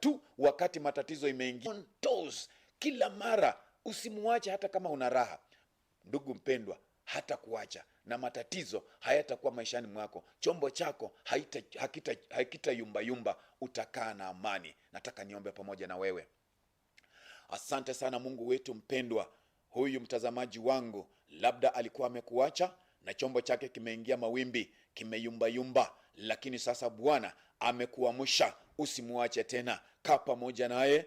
tu wakati matatizo imeingia. On toes kila mara, usimuache hata kama una raha. Ndugu mpendwa, hata kuacha na matatizo hayatakuwa maishani mwako. Chombo chako hakita yumba yumba, utakaa na amani. Nataka niombe pamoja na wewe. Asante sana Mungu wetu mpendwa. Huyu mtazamaji wangu labda alikuwa amekuacha na chombo chake kimeingia mawimbi, kimeyumba yumba, lakini sasa Bwana amekuamsha. Usimuache tena, kaa pamoja naye,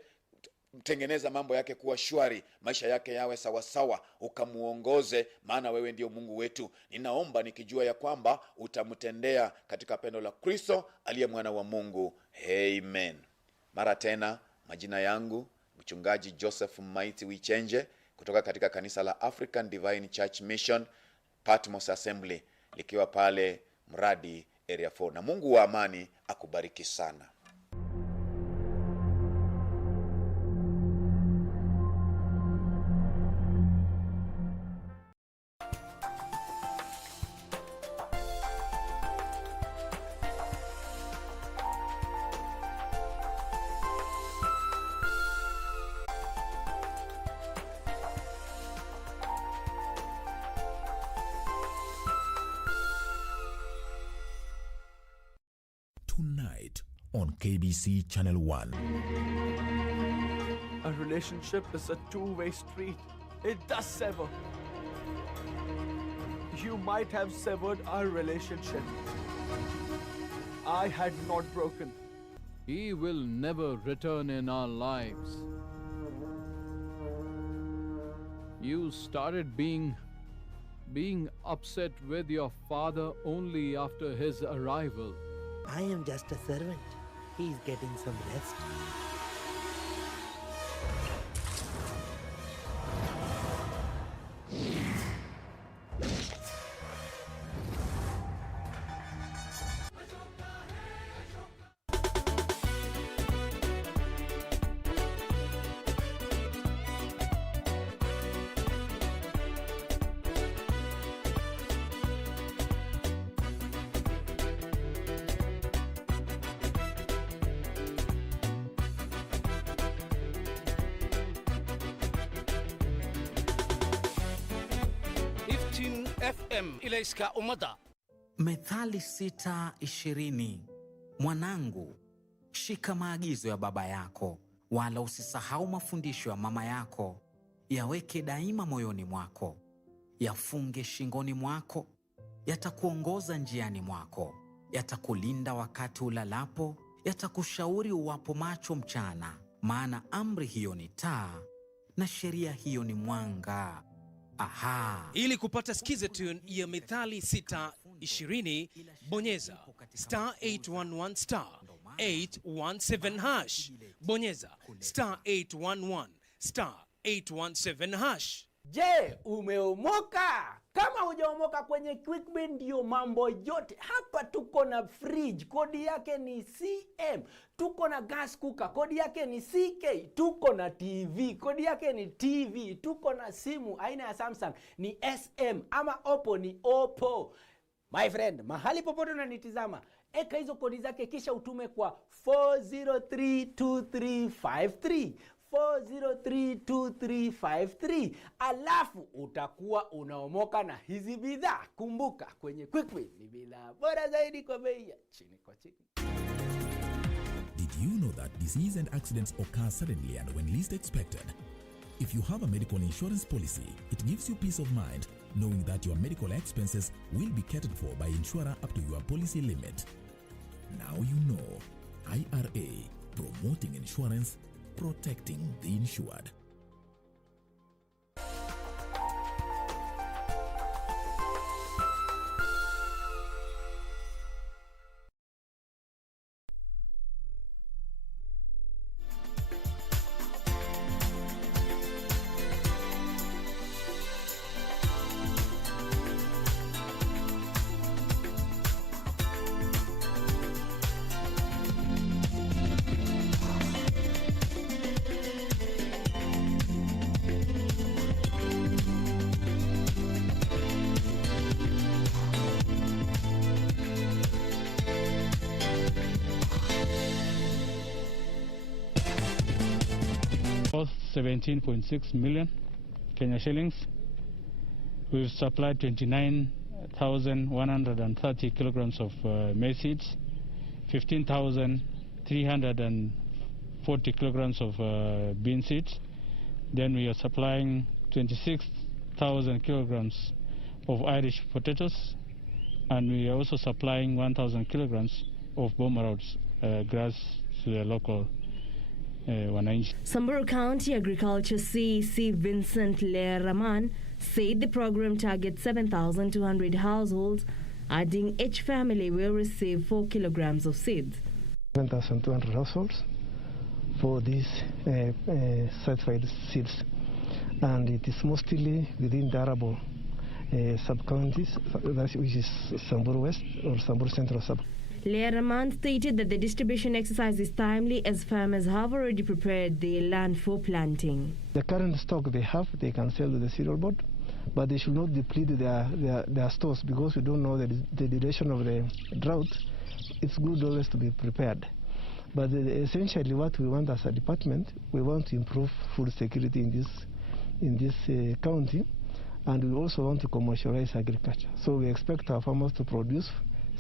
mtengeneza mambo yake kuwa shwari, maisha yake yawe sawa sawa, ukamuongoze, maana wewe ndio Mungu wetu. Ninaomba nikijua ya kwamba utamtendea katika pendo la Kristo aliye mwana wa Mungu. Amen. Mara tena, majina yangu Mchungaji Joseph Maiti Wichenje kutoka katika kanisa la African Divine Church Mission Patmos Assembly, likiwa pale Mradi Area 4. Na Mungu wa amani akubariki sana. Tonight on KBC Channel 1. A relationship is a two-way street. It does sever. You might have severed our relationship. I had not broken. He will never return in our lives. You started being upset with your father only after his arrival. I am just a servant. He is getting some rest. FM Ilaiska Umada. Methali 6:20. Mwanangu, shika maagizo ya baba yako, wala usisahau mafundisho ya mama yako. Yaweke daima moyoni mwako, yafunge shingoni mwako. Yatakuongoza njiani mwako, yatakulinda wakati ulalapo, yatakushauri uwapo macho mchana. Maana amri hiyo ni taa na sheria hiyo ni mwanga. Aha. Ili kupata skiza tune ya Methali 6:20, bonyeza *811 *817 hash. Bonyeza *811 *817 hash. Je, umeomoka? Kama hujaomoka kwenye QuickBin ndio mambo yote. Hapa tuko na fridge, kodi yake ni CM. Tuko na gas cooker, kodi yake ni CK. Tuko na TV, kodi yake ni TV. Tuko na simu aina ya Samsung ni SM, ama Oppo ni Oppo. My friend, mahali popote unanitizama, eka hizo kodi zake kisha utume kwa 4032353. 4032353, alafu utakuwa unaomoka na hizi bidhaa. Kumbuka, kwenye QuickBin ni bidhaa bora zaidi kwa bei ya chini kwa chini. Did you know that disease and accidents occur suddenly and when least expected? If you have a medical insurance policy, it gives you peace of mind knowing that your medical expenses will be catered for by insurer up to your policy limit. Now you know. IRA, promoting insurance, protecting the insured. 17.6 million Kenya shillings. We've supplied 29,130 kilograms of maize seeds, 15,340 kilograms of bean seeds. Then we are supplying 26,000 kilograms of Irish potatoes, and we are also supplying 1,000 kilograms of Bomarot's grass to the local wananchi. Samburu County Agriculture CEC Vincent Leraman said the program targets 7,200 households, adding each family will receive 4 kilograms of seeds. 7,200 households for these certified seeds, and it is mostly within the arable sub-counties, which is Samburu West or Samburu Central sub. Leraman stated that the distribution exercise is timely as farmers have already prepared their land for planting. The current stock they have, they can sell to the cereal board, but they should not deplete their stores, because we don't know the duration of the drought. It's good always to be prepared. But essentially what we want as a department, we want to improve food security in this county, and we also want to commercialize agriculture. So we expect our farmers to produce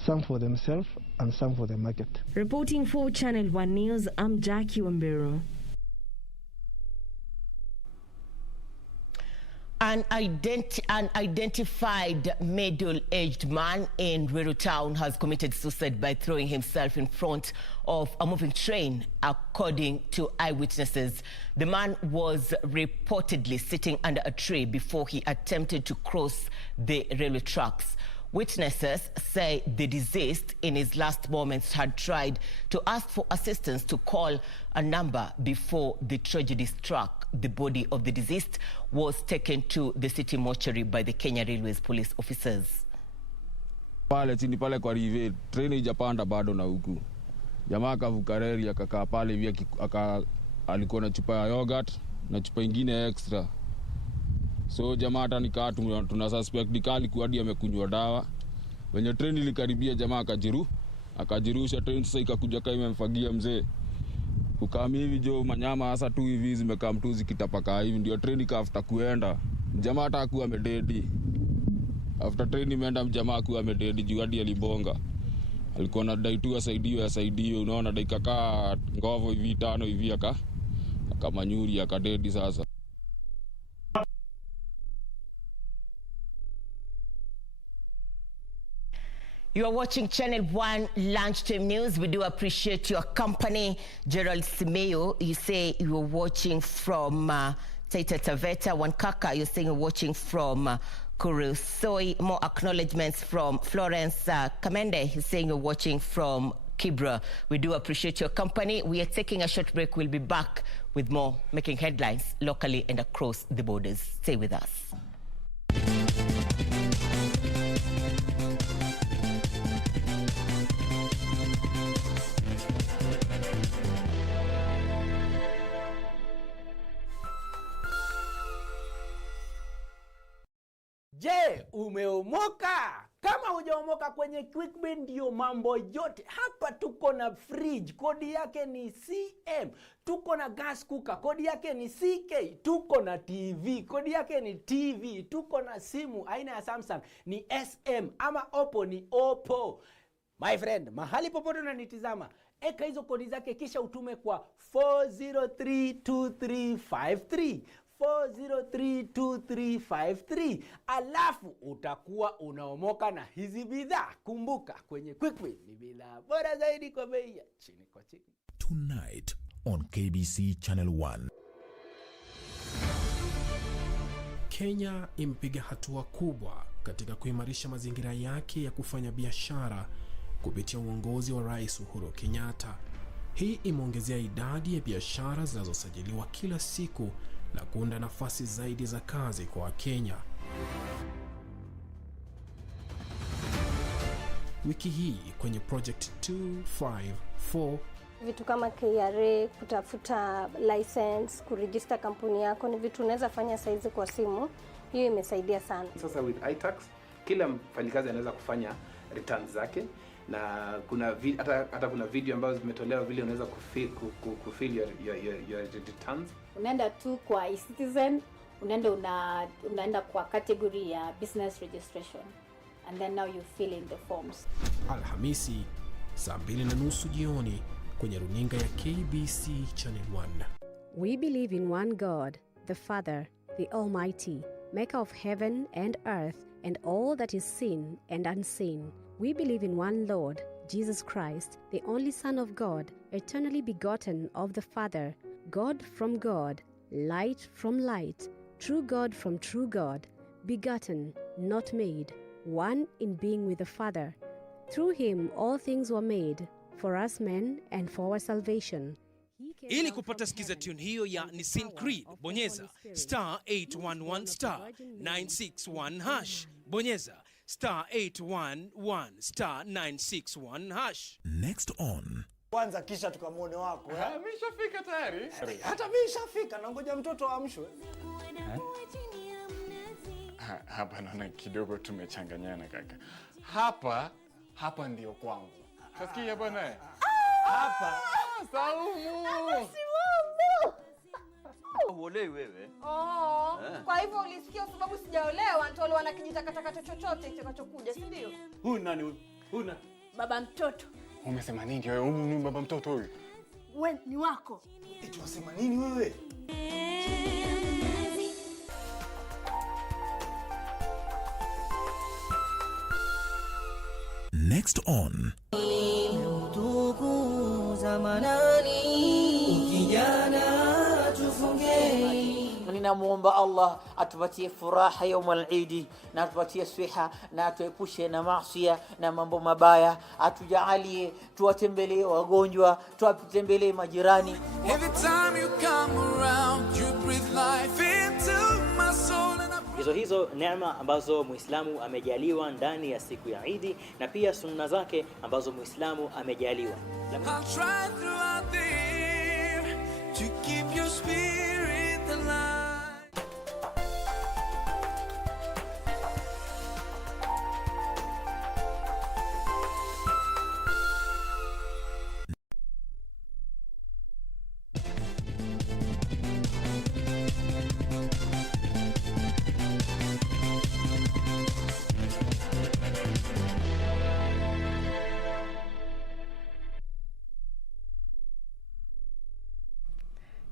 some for themselves and some for the market. Reporting for Channel 1 News, I'm Jackie Wambero. An identified middle-aged man in Ruiru Town has committed suicide by throwing himself in front of a moving train, according to eyewitnesses. The man was reportedly sitting under a tree before he attempted to cross the railway tracks. Witnesses say the deceased, in his last moments, had tried to ask for assistance to call a number before the tragedy struck. The body of the deceased was taken to the city mortuary by the Kenya Railways police officers. Pale chini pale kwa rive, treni ijapanda bado na huku. Jamaa akavuka reli akakaa pale hivi, alikuwa na chupa ya yogurt na chupa ingine extra. So jamaa hata nikaa tunasuspect dikali kuadi amekunywa dawa. Wenye treni likaribia jamaa akajirusha treni, sasa ikakuja kama imemfagia mzee. Ukami hivi jo manyama hasa tu hivi zimekaa mtu zikitapaka hivi, ndio treni kafuta kuenda. Jamaa hata akuwa amededi. After treni imeenda jamaa akuwa amededi juu hadi alibonga. Alikuwa na dai tu asaidiwe, unaona dakika kaa ngovo hivi 5 hivi akamanyuri akadedi sasa. You are watching Channel 1 Lunchtime News. We do appreciate your company. Gerald Simeo, you say you are watching from Taita Taveta. Wankaka, you're saying you're watching from Kurusoi. More acknowledgements from Florence Kamende. He's saying you're watching from Kibra. We do appreciate your company. We are taking a short break. We'll be back with more making headlines locally and across the borders. Stay with us. Je, umeomoka? Kama hujaomoka kwenye QuickBin ndio mambo yote. Hapa tuko na fridge, kodi yake ni CM. Tuko na gas cooker, kodi yake ni CK. Tuko na TV, kodi yake ni TV. Tuko na simu aina ya Samsung ni SM, ama Oppo ni Oppo. My friend, mahali popote unanitizama, eka hizo kodi zake kisha utume kwa 4032353. 4032353, alafu utakuwa unaomoka na hizi bidhaa. Kumbuka, kwenye QuickBin ni bidhaa bora zaidi kwa bei ya chini kwa chini. Tonight on KBC Channel 1. Kenya imepiga hatua kubwa katika kuimarisha mazingira yake ya kufanya biashara kupitia uongozi wa Rais Uhuru Kenyatta. Hii imeongezea idadi ya biashara zinazosajiliwa kila siku na kuunda nafasi zaidi za kazi kwa Wakenya. Wiki hii kwenye Project 254, vitu kama KRA, kutafuta license, kuregister kampuni yako, ni vitu unaweza fanya saizi kwa simu. Hiyo imesaidia sana. Sasa with iTax, kila mfanyikazi anaweza kufanya returns zake, na kuna hata kuna video ambazo zimetolewa vile unaweza kufeel your returns. Unaenda tu kwa e-Citizen, unaenda kwa category ya business registration, and then now you fill in the forms. Alhamisi saa 2:30 jioni kwenye runinga ya KBC Channel 1. We believe in one God, the Father, the Almighty, maker of heaven and earth and all that is seen and unseen. We believe in one Lord, Jesus Christ, the only Son of God, eternally begotten of the Father, God from God, light from light, true God from true God, begotten, not made, one in being with the Father. Through him all things were made, for us men and for our salvation. Ili kupata skiza tune hiyo ya Nissin Creed, bonyeza *811 *961#. Bonyeza *811 *961#. Next on. Kwanza kisha tukamwone wako. Mimi nishafika tayari. Hata mimi nishafika, nangoja mtoto aamshwe. Hapa naona kidogo tumechanganyana kaka. Hapa ndio kwangu. Unasikia bwana? Hapa. Saumu. Uolewi wewe? Kwa hivyo ulisikia sababu sijaolewa nitolewa na kijitakataka chochote kitakachokuja, si ndio? Huyu nani huyu? Huyu Baba mtoto. Umesema nini wewe? Huyu ni baba mtoto huyu. Wewe ni wako. Eti unasema nini wewe? Next on. Ninamuomba Allah atupatie furaha yaumul Eid, na atupatie siha, na atuepushe na maasiya na mambo mabaya, atujalie tuwatembelee wagonjwa, tuwatembelee majirani. Every time you come around, you breathe life into my soul. Hizo neema ambazo Muislamu amejaliwa ndani ya siku ya Eid, na pia sunna zake ambazo Muislamu amejaliwa. I'll try throughout the year to keep your spirit alive.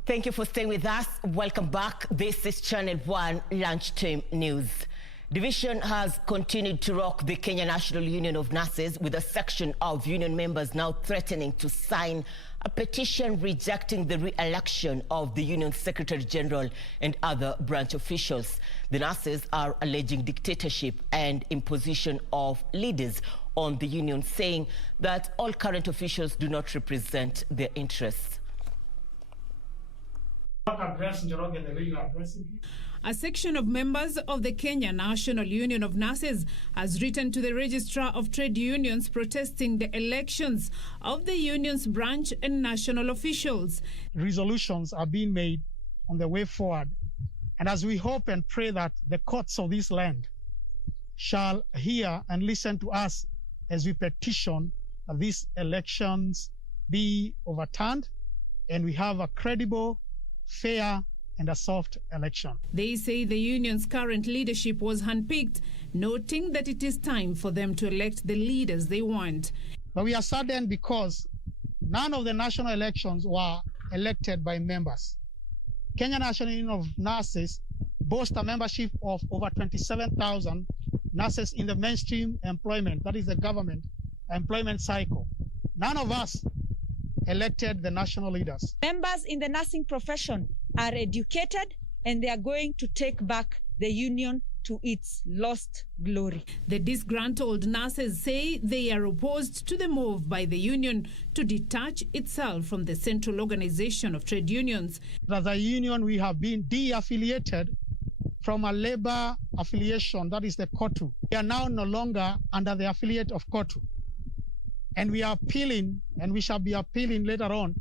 Thank you for staying with us. Welcome back. This is Channel 1 Lunchtime News. Division has continued to rock the Kenya National Union of Nurses, with a section of union members now threatening to sign a petition rejecting the re-election of the Union Secretary General and other branch officials. The nurses are alleging dictatorship and imposition of leaders on the union, saying that all current officials do not represent their interests. A section of members of the Kenya National Union of Nurses has written to the Registrar of Trade Unions protesting the elections of the union's branch and national officials. Resolutions are being made on the way forward, and as we hope and pray that the courts of this land shall hear and listen to us as we petition that these elections be overturned and we have a credible, fair and a soft election. They say the union's current leadership was handpicked, noting that it is time for them to elect the leaders they want. But we are saddened because none of the national elections were elected by members. Kenya National Union of Nurses boasts a membership of over 27,000 nurses in the mainstream employment, that is the government employment cycle. None of us elected the national leaders. Members in the nursing profession are educated, and they are going to take back the union to its lost glory. The disgruntled nurses say they are opposed to the move by the union to detach itself from the Central Organization of Trade Unions. As a union, we have been de-affiliated from a labor affiliation, that is the COTU. We are now no longer under the affiliate of COTU. And we are appealing, and we shall be appealing later on,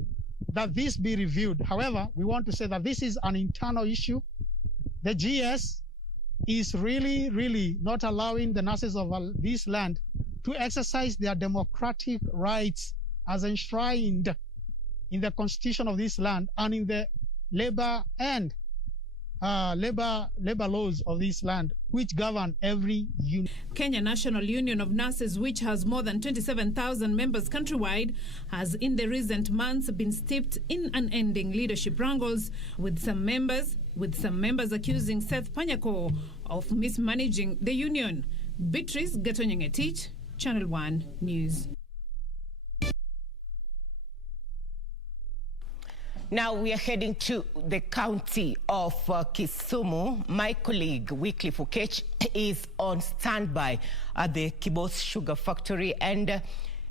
that this be reviewed. However, we want to say that this is an internal issue. The GS is really not allowing the nurses of this land to exercise their democratic rights as enshrined in the constitution of this land and in the labor and labor laws of this land, which govern every union. Kenya National Union of Nurses, which has more than 27,000 members countrywide, has in the recent months been steeped in unending leadership wrangles with some members accusing Seth Panyako of mismanaging the union. Beatrice Gatonyang-Etich, Channel 1 News. Now we are heading to the county of Kisumu. My colleague Wycliffe Okech is on standby at the KBC Sugar Factory, and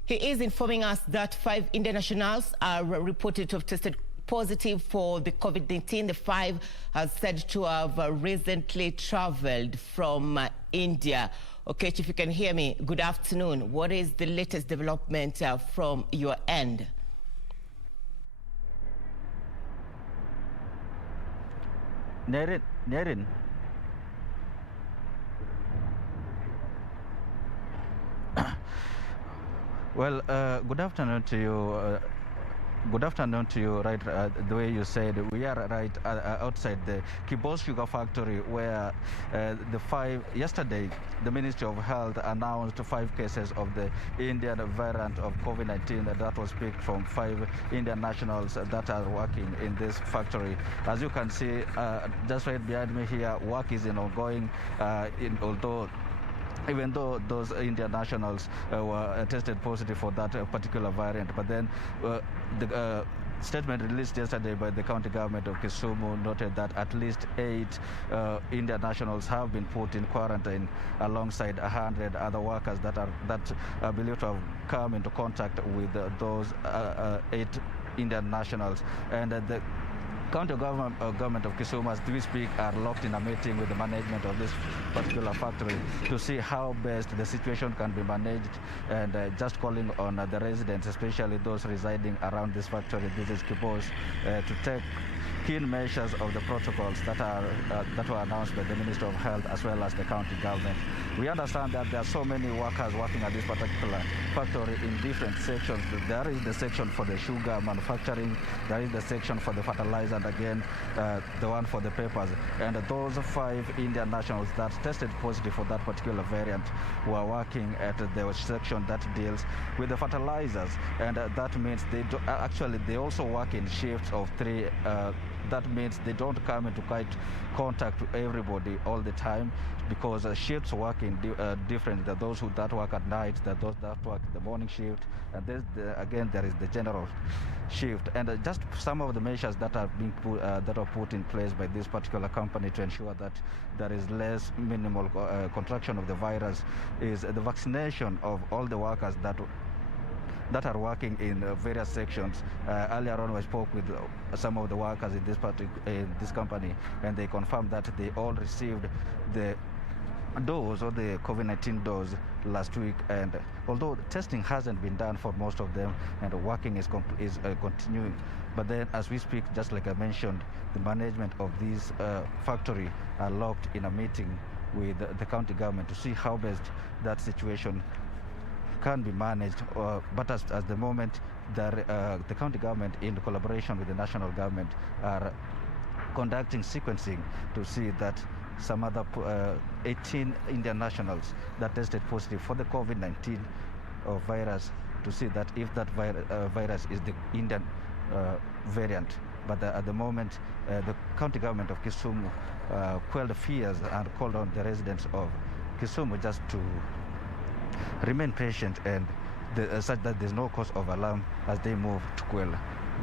he is informing us that 5 Indian nationals are reported to have tested positive for the COVID-19. The 5 are said to have recently traveled from India. Okech, if you can hear me, good afternoon. What is the latest development from your end? Nerin. Well, good afternoon to you. Good afternoon to you. Right, the way you said, we are right outside the KBC Sugar Factory, where yesterday the Ministry of Health announced 5 cases of the Indian variant of COVID-19 that was picked from 5 Indian nationals that are working in this factory. As you can see, just right behind me here, work is ongoing. Even though those Indian nationals were tested positive for that particular variant, but then the statement released yesterday by the county government of Kisumu noted that at least 8 Indian nationals have been put in quarantine alongside 100 other workers that are believed to have come into contact with those 8 Indian nationals. And the county government of Kisumu, as we speak, are locked in a meeting with the management of this particular factory to see how best the situation can be managed, and just calling on the residents, especially those residing around this factory, this is KBC, to take keen measures of the protocols that were announced by the Minister of Health as well as the county government. We understand that there are so many workers working at this particular factory in different sections. There is the section for the sugar manufacturing, there is the section for the fertilizer, and again the one for the papers. And those 5 Indian nationals that tested positive for that particular variant were working at the section that deals with the fertilizers, and that means they also work in shifts of 3. That means they don't come into contact with everybody all the time, because shifts work in different. There are those that work at night, there are those that work the morning shift, and again there is the general shift. And just some of the measures that are being put in place by this particular company to ensure that there is less minimal contraction of the virus is the vaccination of all the workers that are working in various sections. Earlier on, I spoke with some of the workers in this company, and they confirmed that they all received the dose or the COVID-19 dose last week. And although testing hasn't been done for most of them, and working is continuing, but then as we speak, just like I mentioned, the management of this factory are locked in a meeting with the county government to see how best that situation can be managed. But as the moment, the county government, in collaboration with the national government, are conducting sequencing to see that some other 18 Indian nationals that tested positive for the COVID-19 virus, to see that if that virus is the Indian variant. But at the moment, the county government of Kisumu quelled fears and called on the residents of Kisumu just to remain patient and such that there's no cause of alarm as they move to quell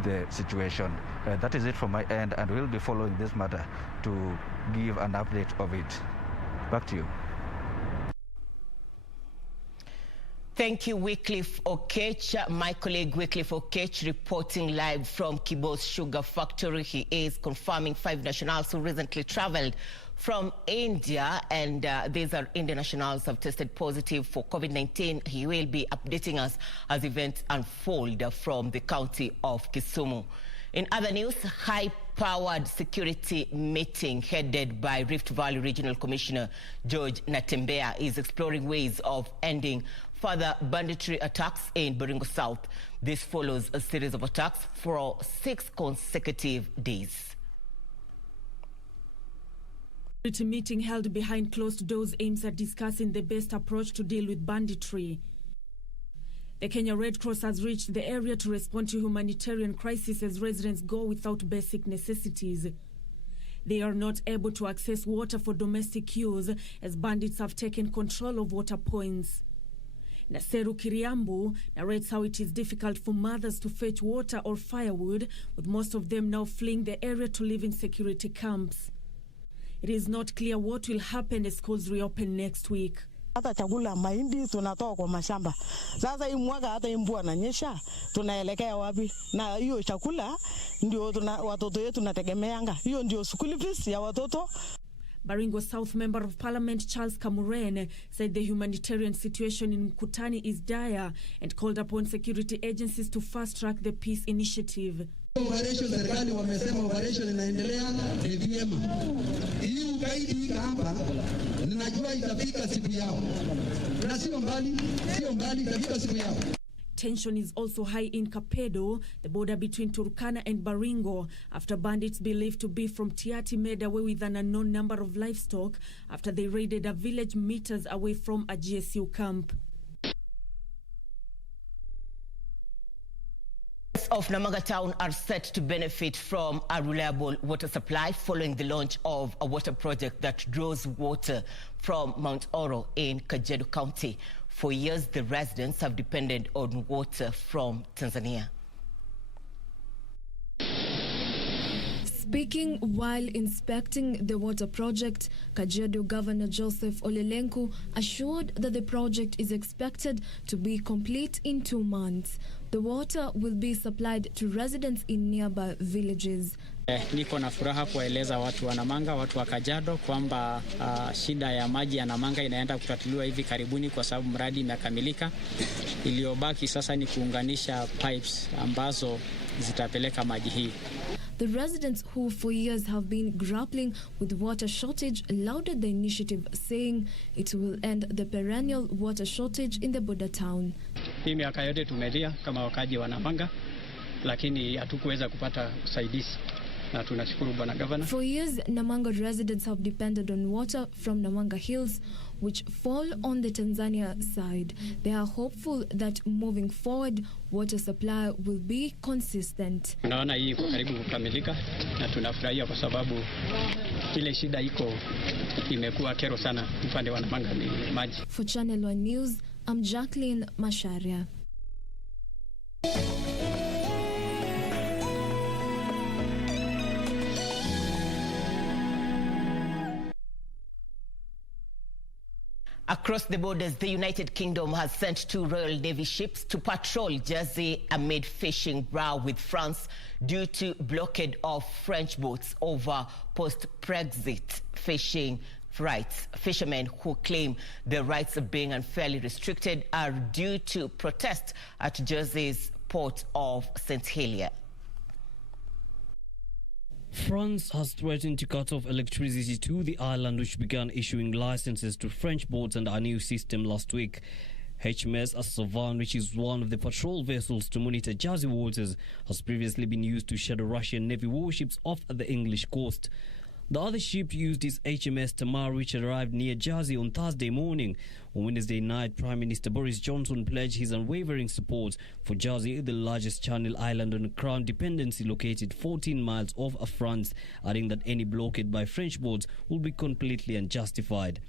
the situation. That is it from my end, and we'll be following this matter to give an update of it. Back to you. Thank you, Wycliffe Okech. My colleague Wycliffe Okech reporting live from KBC Sugar Factory. He is confirming 5 nationals who recently traveled from India, and these are Indian nationals have tested positive for COVID-19. He will be updating us as events unfold from the county of Kisumu. In other news, high-powered security meeting headed by Rift Valley Regional Commissioner George Natembeya is exploring ways of ending further banditry attacks in Baringo South. This follows a series of attacks for 6 consecutive days. The meeting held behind closed doors aims at discussing the best approach to deal with banditry. The Kenya Red Cross has reached the area to respond to humanitarian crisis as residents go without basic necessities. They are not able to access water for domestic use as bandits have taken control of water points. Naseru Kiriambu narrates how it is difficult for mothers to fetch water or firewood, with most of them now fleeing the area to live in security camps. It is not clear what will happen as schools reopen next week. Hata chakula mahindi tunatoa kwa mashamba. Sasa hii mwaka hata mvua inanyesha, tunaelekea wapi? Na hiyo chakula ndio watoto wetu tunategemeanga. Hiyo ndio school fees ya watoto. Baringo South Member of Parliament Charles Kamuren said the humanitarian situation in Mkutani is dire and called upon security agencies to fast-track the peace initiative. Operation serikali wamesema operation inaendelea ni vyema. Hii ugaidi hapa ninajua itafika siku yao. Na sio mbali itafika siku yao. Tension is also high in Kapedo, the border between Turkana and Baringo, after bandits believed to be from Tiati made away with an unknown number of livestock after they raided a village meters away from a GSU camp. Of Namanga town are set to benefit from a reliable water supply following the launch of a water project that draws water from Mount Oro in Kajiado County. For years, the residents have depended on water from Tanzania. Speaking while inspecting the water project, Kajiado Governor Joseph Olelenku assured that the project is expected to be complete in 2 months. The water will be supplied to residents in nearby villages. Niko na furaha kuwaeleza watu wa Namanga, watu wa Kajiado kwamba shida ya maji ya Namanga inaenda kutatuliwa hivi karibuni kwa sababu mradi imekamilika. Iliyobaki sasa ni kuunganisha pipes ambazo zitapeleka maji hii. The residents who for years have been grappling with water shortage lauded the initiative, saying it will end the perennial water shortage in the border town. Hii miaka yote tumelia kama wakaji wa Namanga, lakini hatukuweza kupata usaidizi. Na tunashukuru bwana governor. For years, Namanga residents have depended on water from Namanga Hills, which fall on the Tanzania side. They are hopeful that moving forward, water supply will be consistent. Tunaona hii iko karibu kukamilika na tunafurahia kwa sababu ile shida iko imekuwa kero sana upande wa Namanga ni maji. For Channel 1 News, I'm Jacqueline Masharia. Across the borders, the United Kingdom has sent 2 Royal Navy ships to patrol Jersey amid fishing row with France due to blockade of French boats over post-Brexit fishing rights. Fishermen who claim their rights are being unfairly restricted are due to protest at Jersey's port of St. Helier. France has threatened to cut off electricity to the island, which began issuing licenses to French boats under a new system last week. HMS Savan, which is one of the patrol vessels to monitor Jersey waters, has previously been used to shadow Russian Navy warships off the English coast. The other ship used is HMS Tamar, which arrived near Jersey on Thursday morning. On Wednesday night, Prime Minister Boris Johnson pledged his unwavering support for Jersey, the largest Channel island on a Crown dependency located 14 miles off of France, adding that any blockade by French boats will be completely unjustified.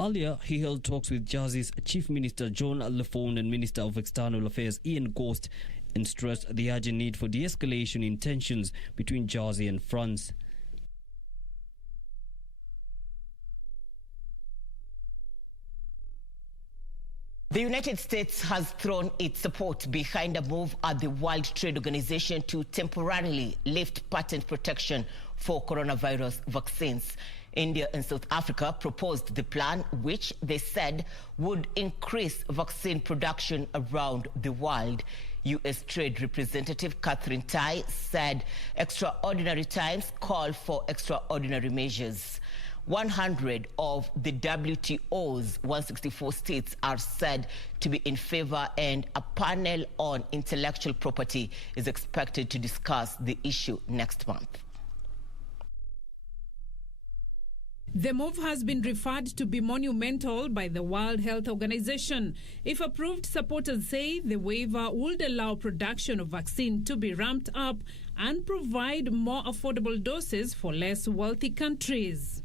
Earlier, he held talks with Jersey's Chief Minister John Lafone and Minister of External Affairs Ian Ghost and stressed the urgent need for de-escalation in tensions between Jersey and France. The United States has thrown its support behind a move at the World Trade Organization to temporarily lift patent protection for coronavirus vaccines. India and South Africa proposed the plan, which they said would increase vaccine production around the world. U.S. Trade Representative Catherine Tai said extraordinary times call for extraordinary measures. 100 of the WTO's 164 states are said to be in favor, and a panel on intellectual property is expected to discuss the issue next month. The move has been referred to be monumental by the World Health Organization. If approved, supporters say the waiver would allow production of vaccine to be ramped up and provide more affordable doses for less wealthy countries.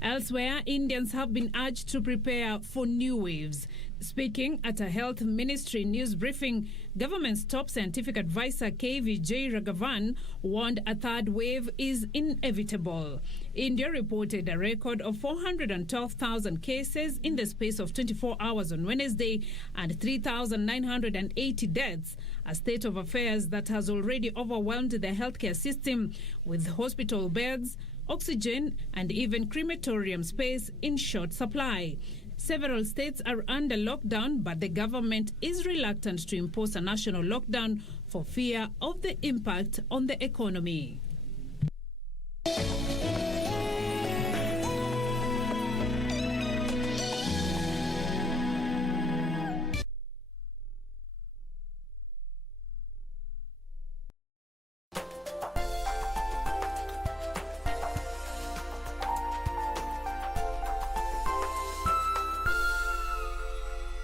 Elsewhere, Indians have been urged to prepare for new waves. Speaking at a health ministry news briefing, government's top scientific advisor KVJ Raghavan warned a third wave is inevitable. India reported a record of 412,000 cases in the space of 24 hours on Wednesday and 3,980 deaths, a state of affairs that has already overwhelmed the healthcare system with hospital beds, oxygen, and even crematorium space in short supply. Several states are under lockdown, but the government is reluctant to impose a national lockdown for fear of the impact on the economy.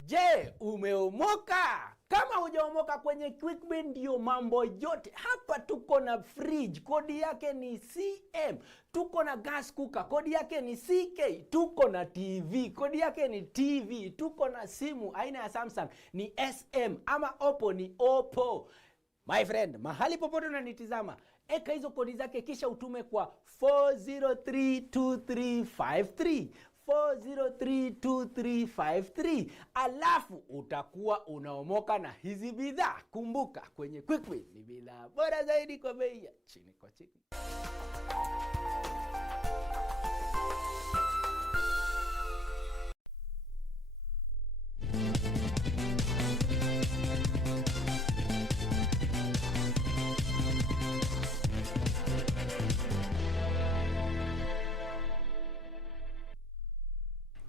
Je, umeomoka? Kama hujaomoka kwenye QuickBin ndio mambo yote. Hapa tuko na fridge, kodi yake ni CM. Tuko na gas cooker, kodi yake ni CK. Tuko na TV, kodi yake ni TV. Tuko na simu aina ya Samsung ni SM, ama Oppo ni Oppo. My friend, mahali popote unanitizama, eka hizo kodi zake kisha utume kwa 4032353. 4032353, alafu utakuwa unaomoka na hizi bidhaa. Kumbuka, kwenye QuickBin ni bidhaa bora zaidi kwa bei ya chini kwa chini.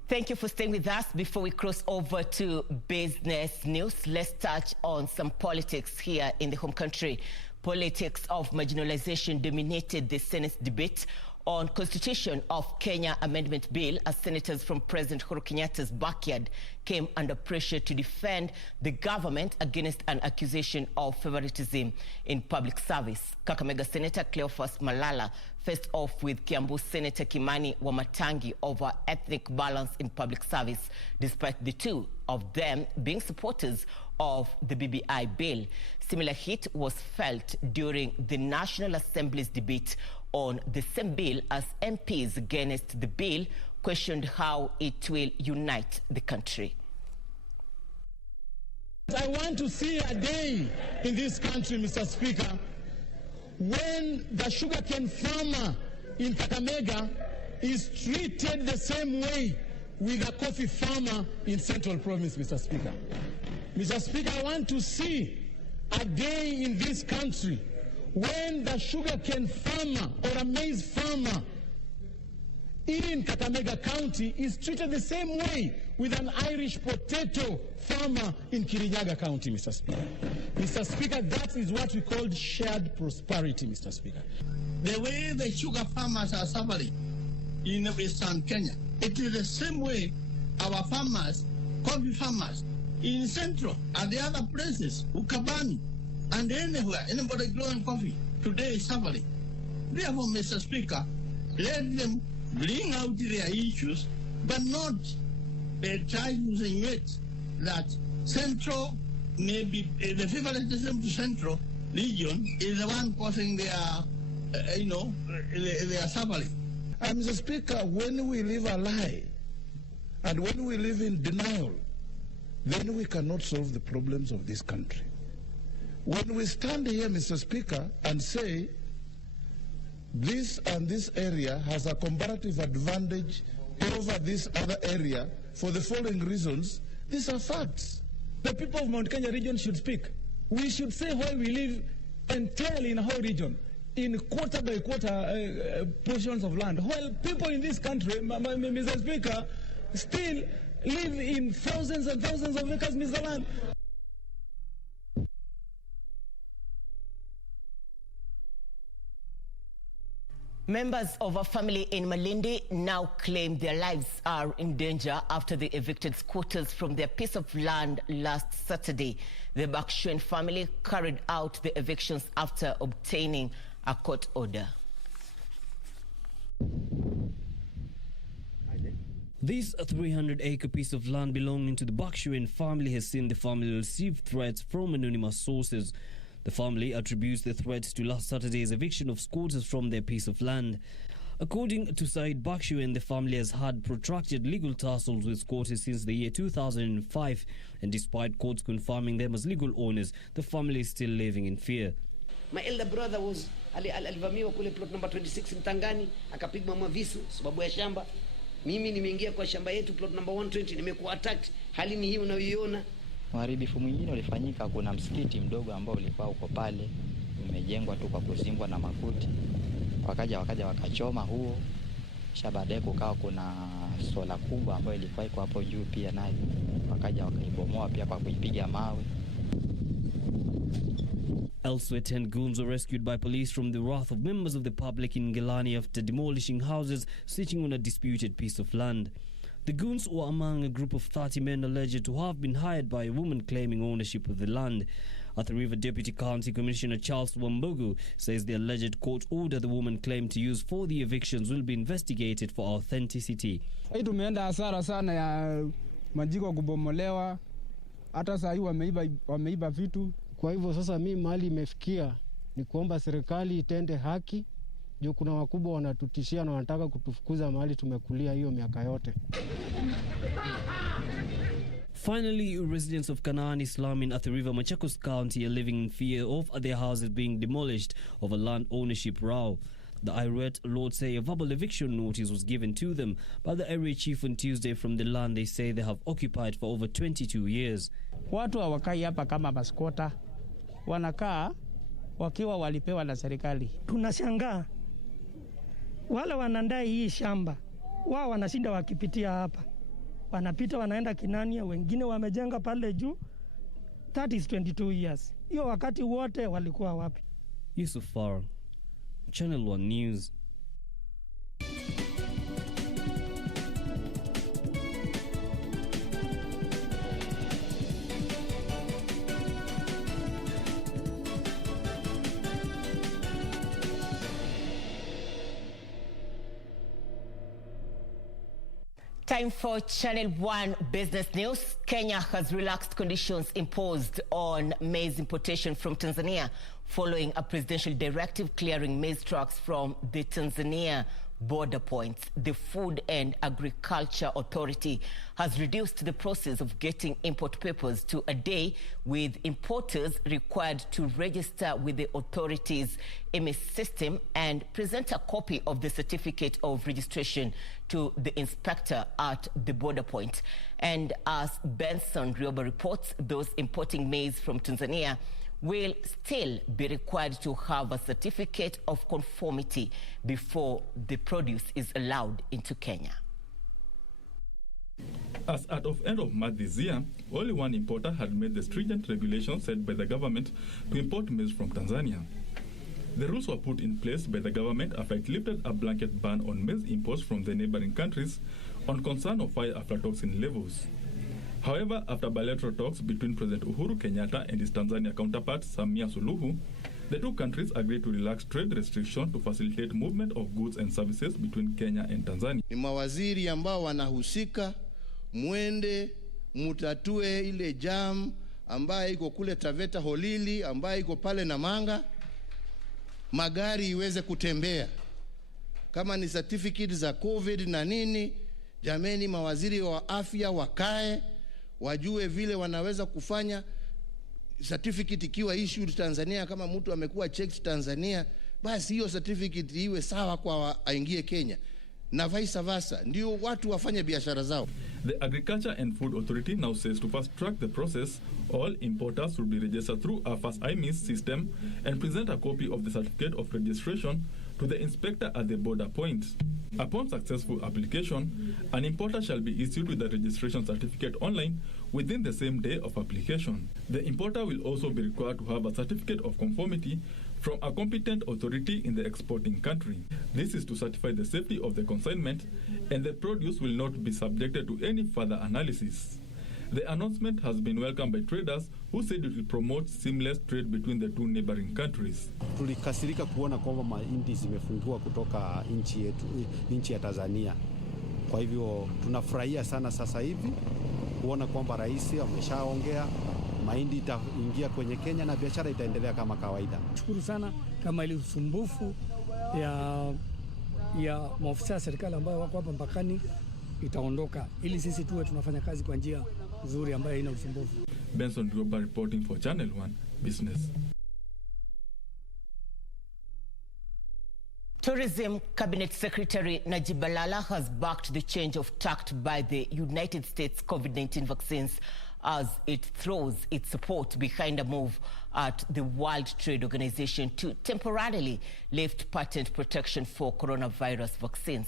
Thank you for staying with us. Before we cross over to business news, let's touch on some politics here in the home country. Politics of marginalization dominated the Senate's debate on Constitution of Kenya Amendment Bill as senators from President Uhuru Kenyatta's backyard came under pressure to defend the government against an accusation of favoritism in public service. Kakamega Senator Cleophas Malala faced off with Kiambu Senator Kimani Wamatangi over ethnic balance in public service, despite the two of them being supporters of the BBI bill. Similar heat was felt during the National Assembly's debate on the same bill as MPs against the bill questioned how it will unite the country. I want to see a day in this country, Mr. Speaker, when the sugarcane farmer in Kakamega is treated the same way with a coffee farmer in Central Province, Mr. Speaker. Mr. Speaker, I want to see a day in this country when the sugarcane farmer or a maize farmer in Kakamega County is treated the same way with an Irish potato farmer in Kirinyaga County, Mr. Speaker. Mr. Speaker, that is what we call shared prosperity, Mr. Speaker. The way the sugar farmers are suffering in Western Kenya, it is the same way our farmers, coffee farmers, in Central and the other places, Ukabani, and anywhere, anybody growing coffee, today is suffering. Therefore, Mr. Speaker, let them bring out their issues, but not try to insinuate that Central, maybe the favoritism to Central region is the one causing their, their suffering. Mr. Speaker, when we live a lie and when we live in denial, then we cannot solve the problems of this country. When we stand here, Mr. Speaker, and say this and this area has a comparative advantage over this other area for the following reasons, these are facts. The people of Mount Kenya region should speak. We should say why we live entirely in a whole region, in quarter by quarter portions of land, while people in this country, Mr. Speaker, still live in thousands and thousands of acres, Mr. Land. Members of a family in Malindi now claim their lives are in danger after they evicted squatters from their piece of land last Saturday. The Bakshuen family carried out the evictions after obtaining a court order. This 300-acre piece of land belonging to the Bakshuen family has seen the family receive threats from anonymous sources. The family attributes the threats to last Saturday's eviction of squatters from their piece of land. According to Said Bakshuen, the family has had protracted legal tussles with squatters since the year 2005, and despite courts confirming them as legal owners, the family is still living in fear. My elder brother was alivamiwa kule plot number 26 Mtangani, akapigwa mavisu sababu ya shamba. Mimi nimeingia kwa shamba yetu plot number 120, nimekuwa attacked. Hali ni hii unayoiona. Uharibifu mwingine ulifanyika, kuna msikiti mdogo ambao ulikuwa uko pale, umejengwa tu kwa kuzimbwa na makuti. Wakaja wakachoma huo. Kisha baadaye kukawa kuna sola kubwa ambayo ilikuwa iko hapo juu pia nayo. Wakaja wakaibomoa pia kwa kuipiga mawe. Elsewhere, 10 goons were rescued by police from the wrath of members of the public in Gilani after demolishing houses sitting on a disputed piece of land. The goons were among a group of 30 men alleged to have been hired by a woman claiming ownership of the land. Athi River Deputy County Commissioner Charles Wambugu says the alleged court order the woman claimed to use for the evictions will be investigated for authenticity. Tumeenda hasara sana ya majiko kubomolewa, hata saa hii wameiba vitu. Kwa hivyo sasa mimi mahali imefikia ni kuomba serikali itende haki. Juu kuna wakubwa wanatutishia na wanataka kutufukuza mahali tumekulia hiyo miaka yote. Finally, residents of Kanaani slum in Athi River, Machakos County are living in fear of their houses being demolished over land ownership row. The irate lords say a verbal eviction notice was given to them by the area chief on Tuesday from the land they say they have occupied for over 22 years. Watu hawakai hapa kama maskota, wanakaa wakiwa walipewa na serikali. Tunashangaa wale wanandai hii shamba, wao wanashinda wakipitia hapa. Wanapita wanaenda Kinania, wengine wamejenga pale juu. That is 22 years. Hiyo wakati wote walikuwa wapi? Yusuf Farah, Channel 1 News. Time for Channel 1 Business News. Kenya has relaxed conditions imposed on maize importation from Tanzania following a presidential directive clearing maize trucks from the Tanzania border points. The Food and Agriculture Authority has reduced the process of getting import papers to a day, with importers required to register with the authority's EMIS system and present a copy of the certificate of registration to the inspector at the border point. And as Benson Rioba reports, those importing maize from Tanzania will still be required to have a certificate of conformity before the produce is allowed into Kenya. As at of end of March this year, only one importer had made the stringent regulations set by the government to import maize from Tanzania. The rules were put in place by the government after it lifted a blanket ban on maize imports from the neighboring countries on concern of high aflatoxin levels. However, after bilateral talks between President Uhuru Kenyatta and his Tanzania counterpart Samia Suluhu, the two countries agreed to relax trade restrictions to facilitate movement of goods and services between Kenya and Tanzania. Ni mawaziri ambao wanahusika, muende mutatue ile jam ambayo iko kule Taveta Holili, ambayo iko pale Namanga, magari iweze kutembea. Kama ni certificate za COVID na nini, jameni mawaziri wa afya wakae, wajue vile wanaweza kufanya certificate ikiwa issued Tanzania. Kama mtu amekuwa checked Tanzania, basi hiyo certificate iwe sawa kwa aingie Kenya. na vice versa, ndio watu wafanye biashara zao. The Agriculture and Food Authority now says to fast-track the process, all importers should be registered through a fast IMIS system and present a copy of the certificate of registration to the inspector at the border point. Upon successful application, an importer shall be issued with the registration certificate online within the same day of application. The importer will also be required to have a certificate of conformity from a competent authority in the exporting country. This is to certify the safety of the consignment, and the produce will not be subjected to any further analysis. The announcement has been welcomed by traders who said it will promote seamless trade between the two neighboring countries. Tulikasirika kuona kwamba mahindi zimefungiwa kutoka nchi ya Tanzania. Kwa hivyo tunafurahia sana sasa hivi kuona kwamba rais ameshaongea, mahindi itaingia kwenye Kenya na biashara itaendelea kama kawaida. Shukuru sana kama ile usumbufu ya maofisa ya serikali ambao wako hapa mpakani itaondoka, ili sisi tuwe tunafanya kazi kwa njia nzuri ambayo haina usumbufu. Benson Rioba reporting for Channel 1 Business. Tourism Cabinet Secretary Najib Balala has backed the change of tact by the United States COVID-19 vaccines as it throws its support behind a move at the World Trade Organization to temporarily lift patent protection for coronavirus vaccines.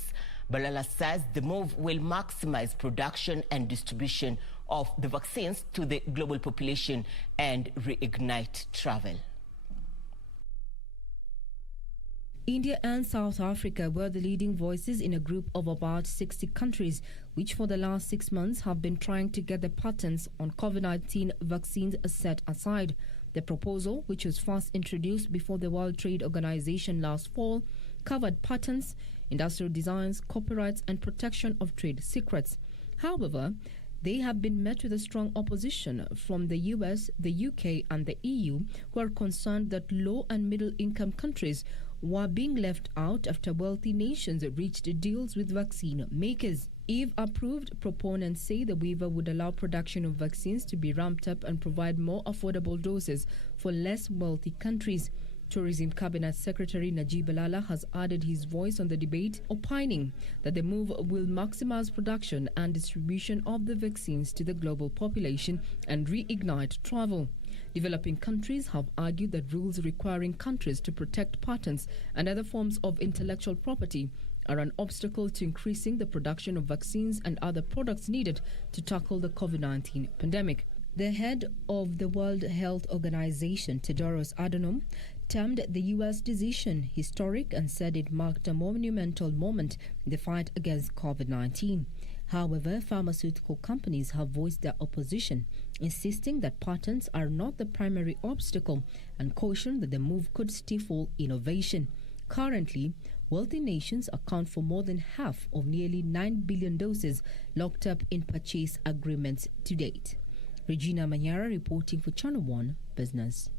Balala says the move will maximize production and distribution of the vaccines to the global population and reignite travel. India and South Africa were the leading voices in a group of about 60 countries, which for the last 6 months have been trying to get the patents on COVID-19 vaccines set aside. The proposal, which was first introduced before the World Trade Organization last fall, covered patents, industrial designs, copyrights, and protection of trade secrets. However, they have been met with a strong opposition from the US, the UK, and the EU, who are concerned that low and middle income countries were being left out after wealthy nations reached deals with vaccine makers. If approved, proponents say the waiver would allow production of vaccines to be ramped up and provide more affordable doses for less wealthy countries. Tourism Cabinet Secretary Najib Balala has added his voice on the debate, opining that the move will maximize production and distribution of the vaccines to the global population and reignite travel. Developing countries have argued that rules requiring countries to protect patents and other forms of intellectual property are an obstacle to increasing the production of vaccines and other products needed to tackle the COVID-19 pandemic. The head of the World Health Organization, Tedros Adhanom, termed the U.S. decision historic and said it marked a monumental moment in the fight against COVID-19. However, pharmaceutical companies have voiced their opposition, insisting that patents are not the primary obstacle and cautioned that the move could stifle innovation. Currently, wealthy nations account for more than half of nearly 9 billion doses locked up in purchase agreements to date. Regina Manyara reporting for Channel 1 Business.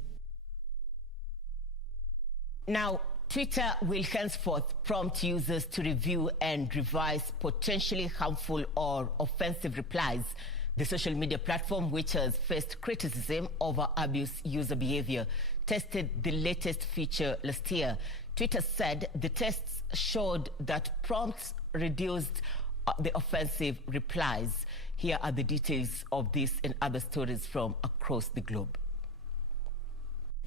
Now, Twitter will henceforth prompt users to review and revise potentially harmful or offensive replies. The social media platform, which has faced criticism over abuse user behavior, tested the latest feature last year. Twitter said the tests showed that prompts reduced the offensive replies. Here are the details of this and other stories from across the globe.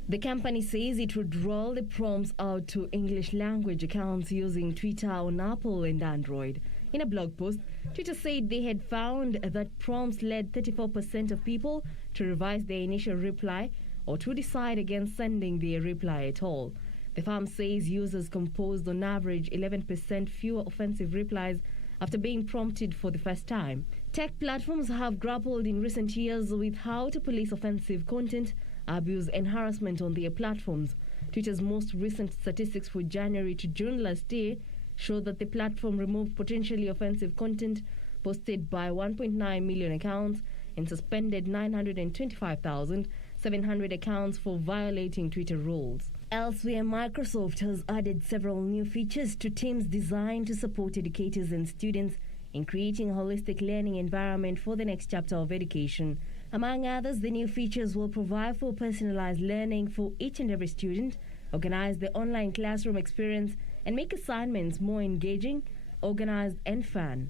The company says it would roll the prompts out to English language accounts using Twitter on Apple and Android. In a blog post, Twitter said they had found that prompts led 34% of people to revise their initial reply or to decide against sending their reply at all. The firm says users composed on average 11% fewer offensive replies after being prompted for the first time. Tech platforms have grappled in recent years with how to police offensive content, abuse and harassment on their platforms. Twitter's most recent statistics for January to June last year show that the platform removed potentially offensive content posted by 1.9 million accounts and suspended 925,700 accounts for violating Twitter rules. Elsewhere, Microsoft has added several new features to Teams designed to support educators and students in creating a holistic learning environment for the next chapter of education. Among others, the new features will provide for personalized learning for each and every student, organize the online classroom experience, and make assignments more engaging, organized and fun.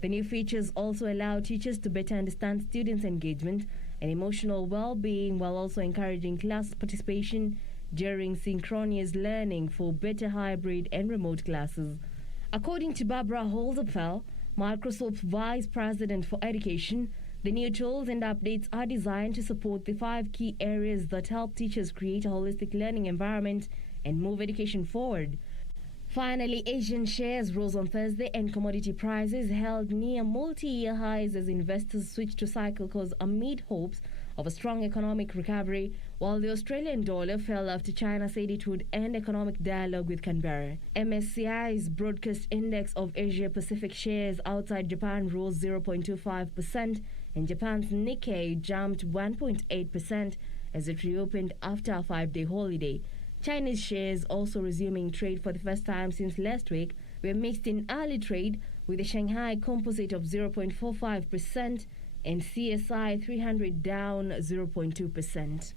The new features also allow teachers to better understand students' engagement and emotional well-being while also encouraging class participation during synchronous learning for better hybrid and remote classes. According to Barbara Holzapfel, Microsoft Vice President for Education, the new tools and updates are designed to support the 5 key areas that help teachers create a holistic learning environment and move education forward. Finally, Asian shares rose on Thursday and commodity prices held near multi-year highs as investors switched to cycle course amid hopes of a strong economic recovery, while the Australian dollar fell after China said it would end economic dialogue with Canberra. MSCI's broadcast index of Asia-Pacific shares outside Japan rose 0.25%, and Japan's Nikkei jumped 1.8% as it reopened after a 5-day holiday. Chinese shares also resuming trade for the first time since last week were mixed in early trade, with the Shanghai Composite of 0.45% and CSI 300 down 0.2%.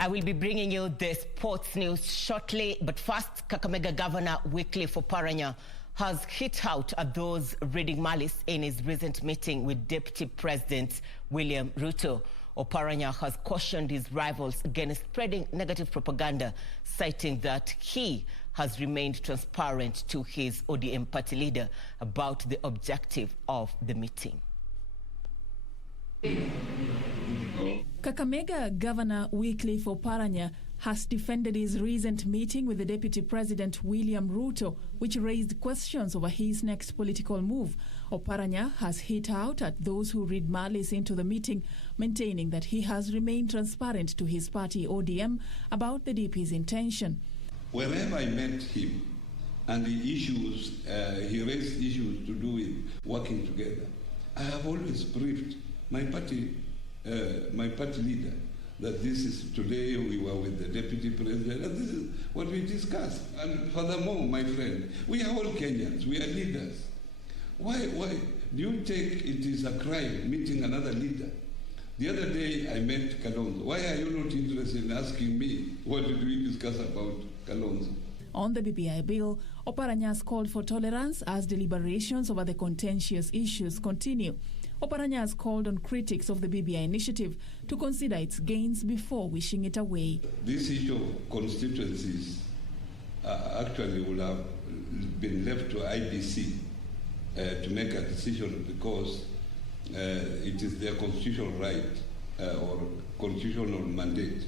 I will be bringing you the sports news shortly, but first, Kakamega Governor Wycliffe Oparanya has hit out at those reading malice in his recent meeting with Deputy President William Ruto. Oparanya has cautioned his rivals against spreading negative propaganda, citing that he has remained transparent to his ODM party leader about the objective of the meeting. Kakamega Governor Wycliffe Oparanya has defended his recent meeting with the Deputy President William Ruto, which raised questions over his next political move. Oparanya has hit out at those who read malice into the meeting, maintaining that he has remained transparent to his party ODM about the DP's intention. Wherever I met him and the issues, he raised issues to do with working together, I have always briefed my party leader that this is, today we were with the Deputy President, and this is what we discussed. And furthermore, my friend, we are all Kenyans, we are leaders. Why do you take it is a crime meeting another leader? The other day I met Kalonzo. Why are you not interested in asking me what did we discuss about Kalonzo? On the BBI bill, Oparanya has called for tolerance as deliberations over the contentious issues continue. Oparanya has called on critics of the BBI initiative to consider its gains before wishing it away. This issue of constituencies actually would have been left to IBC to make a decision, because it is their constitutional right or constitutional mandate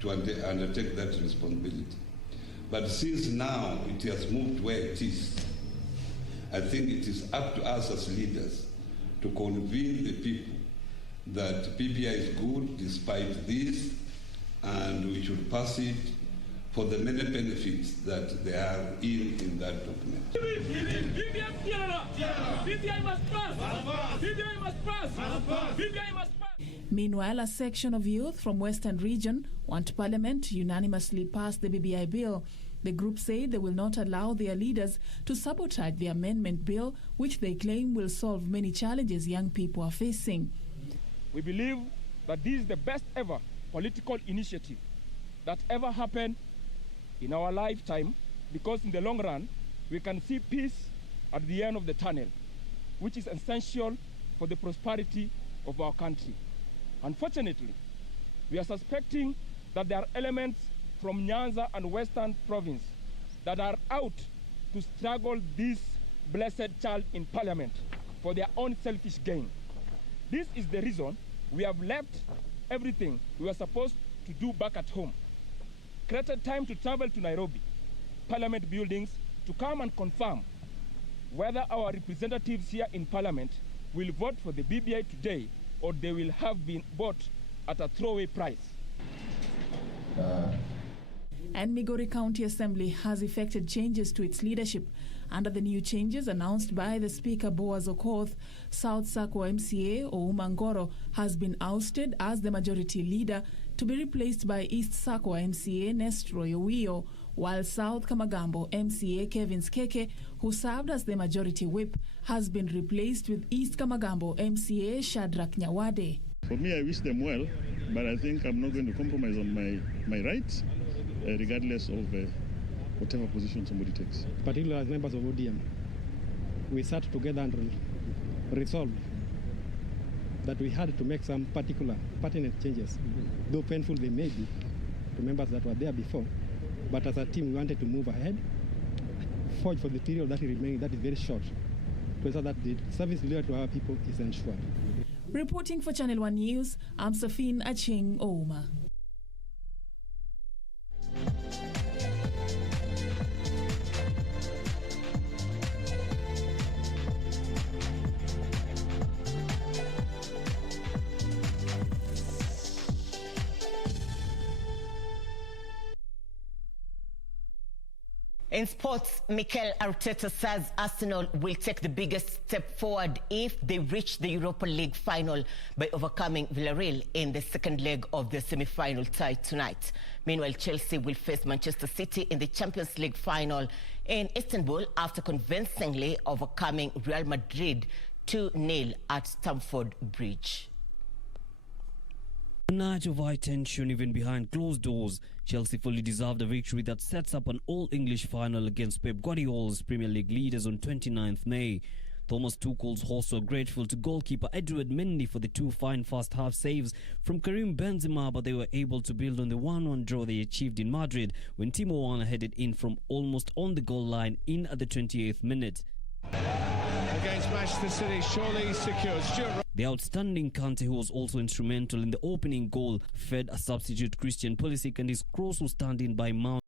to undertake that responsibility. But since now it has moved where it is, I think it is up to us as leaders to convince the people that PPI is good despite this, and we should pass it for the many benefits that they are in that document. Meanwhile, a section of youth from Western Region want Parliament to unanimously pass the BBI bill. The group say they will not allow their leaders to sabotage the amendment bill, which they claim will solve many challenges young people are facing. We believe that this is the best ever political initiative that ever happened in our lifetime, because in the long run, we can see peace at the end of the tunnel, which is essential for the prosperity of our country. Unfortunately, we are suspecting that there are elements from Nyanza and Western Province that are out to struggle this blessed child in Parliament for their own selfish gain. This is the reason we have left everything we were supposed to do back at home, created time to travel to Nairobi, Parliament buildings, to come and confirm whether our representatives here in Parliament will vote for the BBI today, or they will have been bought at a throwaway price. And Migori County Assembly has effected changes to its leadership. Under the new changes announced by the Speaker Boaz Okoth, South Sakwa MCA Ouma Ngoro has been ousted as the majority leader, to be replaced by East Sakwa MCA Nestro Yowio, while South Kamagambo MCA Kevin Skeke, who served as the majority whip, has been replaced with East Kamagambo MCA Shadrack Nyawade. For me, I wish them well, but I think I'm not going to compromise on my rights, regardless of whatever position somebody takes. Particularly as members of ODM, we sat together and resolved that we had to make some particular pertinent changes, though painful they may be to members that were there before. But as a team, we wanted to move ahead, forge for the period that remains, that is very short, to ensure that the service delivered to our people is ensured. Reporting for Channel 1 News, I'm Safin Aching Ouma. In sports, Mikel Arteta says Arsenal will take the biggest step forward if they reach the Europa League final by overcoming Villarreal in the second leg of the semi-final tie tonight. Meanwhile, Chelsea will face Manchester City in the Champions League final in Istanbul after convincingly overcoming Real Madrid 2-0 at Stamford Bridge. A night of high tension even behind closed doors. Chelsea fully deserved a victory that sets up an all-English final against Pep Guardiola's Premier League leaders on 29th May. Thomas Tuchel's hosts were grateful to goalkeeper Edouard Mendy for the two fine first-half saves from Karim Benzema, but they were able to build on the 1-1 draw they achieved in Madrid when Timo Werner headed in from almost on the goal line in at the 28th minute. Against Manchester City, surely secured. The outstanding Kante, who was also instrumental in the opening goal, fed a substitute Christian Pulisic, and his cross was stand in by Mount.